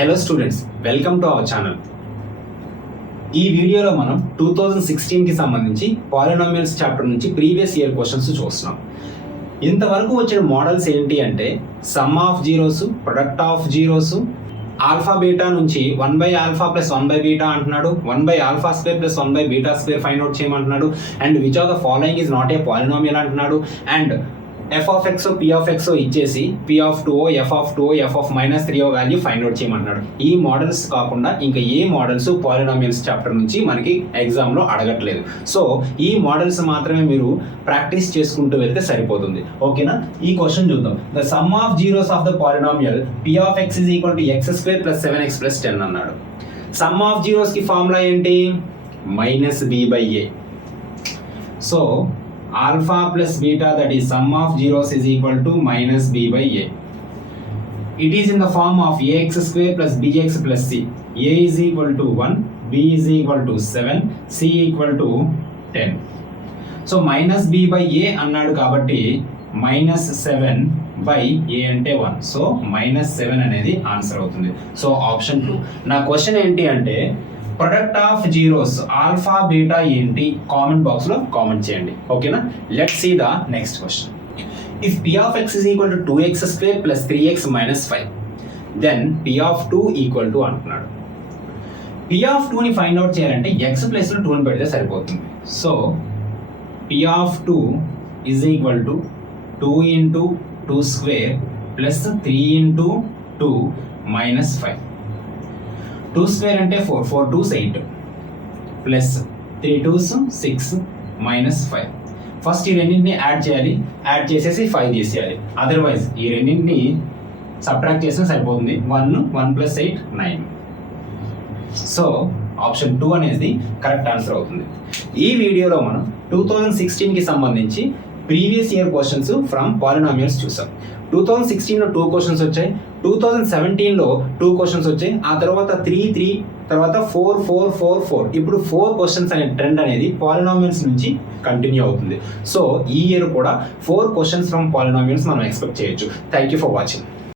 Hello students, welcome to our channel. ఈ వీడియోలో మనం 2016కి సంబంధించి పాలినామియల్స్ చాప్టర్ నుంచి ప్రీవియస్ ఇయర్ క్వశ్చన్స్ చూస్తున్నాం. ఇంతవరకు వచ్చిన మోడల్స్ ఏంటి అంటే sum of zeros, product of zeros, alpha beta నుంచి 1/α + 1/β అంటున్నాడు, 1/α² + 1/β² ఫైండ్ అవుట్ చేయమంటున్నాడు, and which of the following is not a polynomial అంటున్నాడు, అండ్ f(x), p(x) ఇచ్చేసి p(2), f(2), f(-3) value find out చేయమంటున్నాడు. ఈ మోడల్స్ కాకుండా ఇంకా ఏ మోడల్స్ పాలినామియల్స్ చాప్టర్ నుంచి మనకి ఎగ్జామ్లో అడగట్లేదు. సో ఈ మోడల్స్ మాత్రమే మీరు ప్రాక్టీస్ చేసుకుంటూ వెళ్తే సరిపోతుంది. ఓకేనా? ఈ క్వశ్చన్ చూద్దాం. The sum of zeros of the polynomial p(x) = x² + 7x + 10 అన్నాడు. సమ్ ఆఫ్ జీరోస్ కి ఫార్ములా ఏంటి? -b/a. So alpha plus beta, that is sum of zeros, is equal to -b/a. It is in the form of ax² + bx + c. a is equal to 1, b is equal to 7, c equal to 10. So -b/a అన్నాడు కాబట్టి -7/a అంటే 1. So -7 అనేది answer అవుతుంది. So option 2. నా question ఏంటి అంటే product of zeros alpha beta ఏంటి? Comment box లో కామెంట్ చేయండి. ఓకేనా? Let's see the next question. If p(x) = 2x² + 3x - 5, then p(2) = అంటున్నాడు. p(2) ఫైండ్ అవుట్ చేయాలంటే x ప్లేస్ లో 2 పెడితే సరిపోతుంది. So p(2) = 2 × 2² + 3 × 2 - 5. 2² అంటే 4, 4 2s 8 ప్లస్ 3 2s 6 -5. ఫస్ట్ ఈ రెండింటిని యాడ్ చేయాలి, యాడ్ చేసేసి 5 తీసేయాలి. అదర్వైజ్ ఈ రెండింటిని సబ్ట్రాక్ట్ చేసినా సరిపోతుంది. 1 + 8 9. సో ఆప్షన్ 2 అనేది కరెక్ట్ ఆన్సర్ అవుతుంది. ఈ వీడియోలో మనం 2016కి సంబంధించి previous year questions from polynomials చూసాం. 2016లో 2 క్వశ్చన్స్ వచ్చాయి, 2017లో 2 క్వశ్చన్స్ వచ్చాయి, ఆ తర్వాత 3 3, తర్వాత 4 4 4 4. ఇప్పుడు 4 క్వశ్చన్స్ అనే ట్రెండ్ అనేది పాలినామియల్స్ నుంచి కంటిన్యూ అవుతుంది. సో ఈ ఇయర్ కూడా 4 క్వశ్చన్స్ ఫ్రమ్ పాలినామియల్స్ మనం ఎక్స్పెక్ట్ చేయొచ్చు. Thank you for watching.